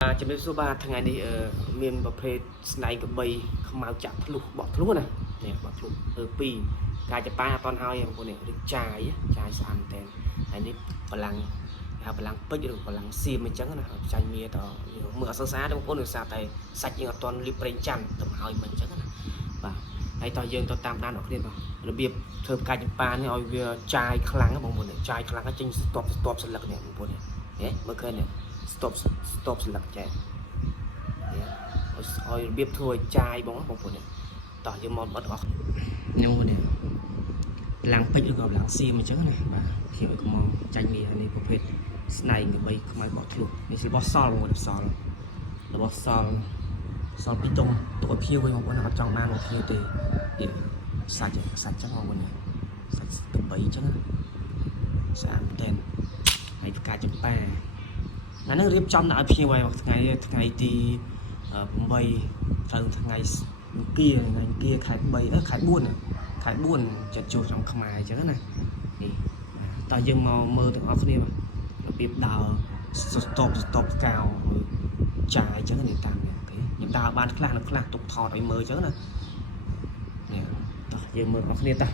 ជំរាបសួរបាទថ្ងៃនេះមានប្រភេទស្នែងក្របីខ្មៅចាក់ធ្លុះបោះធ្លុះណានេះបោះធ្លុះពីរការចំប៉ាអត់តន់ហើយបងប្អូននេះឬចាយស្អាតតែហើយនេះកម្លាំងហៅកម្លាំងពេជ្រឬកម្លាំងសៀមអញ្ចឹងណាចាញ់មាតមើលអត់ស្អាតបងប្អូនដោយសារតែសាច់យើងអត់តន់លាបប្រេងច័ន្ទទៅហើយមិនអញ្ចឹងណាបាទហើយតោះយើងទៅតាមដានអរគ្នាបាទរបៀបធ្វើការចំប៉ានេះឲ្យវាចាយខ្លាំងបងប្អូនចាយខ្លាំងចេញស្ទាប់ស្លឹកនេះបងប្អូននេះមើលឃើញនេះstop ស្លឹកចាឲ្យរបៀបធ្វើឲ្យចាយបងប្អូននេះតោះយើងមកបិទអស់នេះនេះឡើងពេជ្រឬក៏ឡើងសៀមអញ្ចឹងណាបាទខ្ញុំឲ្យកំងចាញ់នេះប្រភេទស្នែងក្របីខ្មៅបោះធ្លុះនេះរបស់សល់បងប្អូនរបស់សល់ពីតុងទុកឲ្យភ្ញៀវវិញបងប្អូនអត់ចង់បានមកភ្ញៀវទេនេះសាច់ចឹងបងប្អូននេះសាច់ក្របីអញ្ចឹងណាស្អាតមែនហើយផ្កាចម្ប៉ាណានេះរៀបចំដាក់ឲ្យភ្ញៀវឲ្យថ្ងៃទី8ត្រូវថ្ងៃអង្គារខែ3ខែ4ចិត្តចូលក្នុងខ្មែរអញ្ចឹងណានេះតើយើងមកមើលទាំងអស់គ្នារបៀបដើរស្តុបកៅចាយអញ្ចឹងនេះតាមនេះអូខេខ្ញុំដើរបានខ្លះទុកថតឲ្យមើលអញ្ចឹងណានេះតោះយើងមើលអស់គ្នាតោះ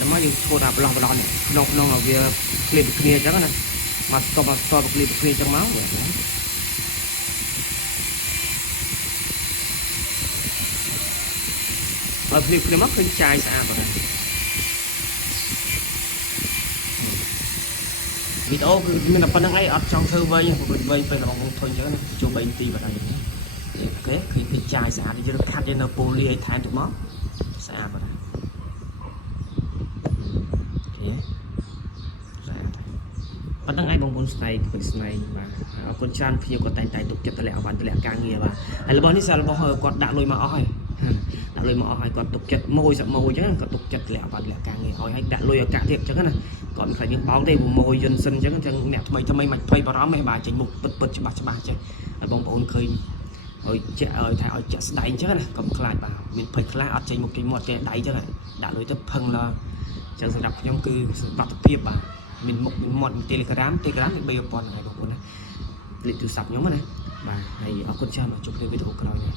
តែមកយើងឈួតអាប្រឡោះនេះក្នុងវាគ្លីបគ្នាអញ្ចឹងណាមកស្ទប់គ្លីបគ្នាអញ្ចឹងមកហើយគ្លីបគ្នាមកឃើញចាយស្អាតបាទវីដេអូគឺមានតែប៉ុណ្្នឹងឯងអត់ចង់ធ្វើវិញពេលរងធុញអញ្ចឹងណាចូល3នាទីបាទអូខេឃើញចាយស្អាតយើងខាត់យើងនៅពូលីឲ្យថែមទៅមកស្អាតបាទប៉ុណ្ណឹងឯងបងប្អូនស្នែងបាទអរគុណច្រើនភ្ញៀវគាត់តែងទុកចិត្តតម្លាក់បានតម្លាក់ការងារបាទហើយរបស់នេះរបស់គាត់ដាក់លុយមកអស់ហើយគាត់ទុកចិត្តម៉ួយអញ្ចឹងគាត់ទុកចិត្តតម្លាក់បានតម្លាក់ការងារឲ្យដាក់លុយឲ្យកាក់ទៀតអញ្ចឹងណាគាត់មិនខ្លាចយើងបោកទេម៉ួយយិនសិនអញ្ចឹងអ្នកថ្មីមិនភ័យបារម្ភទេបាទចេញមុខពិតច្បាស់ចេះហើយបងប្អូនឃើញឲ្យចាក់ឲ្យថាឲ្យចាក់ស្ដែងអញ្ចឹងណាកុំខ្លាចបាទមានភ័យខ្លះអត់ចេញមុខចេញមាត់ទេដៃអញ្ចឹងដាក់លុយទៅផឹងឡើអញ្ចឹងសម្រាប់ខ្ញុំគឺសុខភាពបាទមានមុខមានមាត់ Telegram នេះ3000ហើយបងប្អូនណាលេខទូរស័ព្ទខ្ញុំណាបាទហើយអរគុណច្រើនមកជួបគ្នាវីដេអូក្រោយនេះ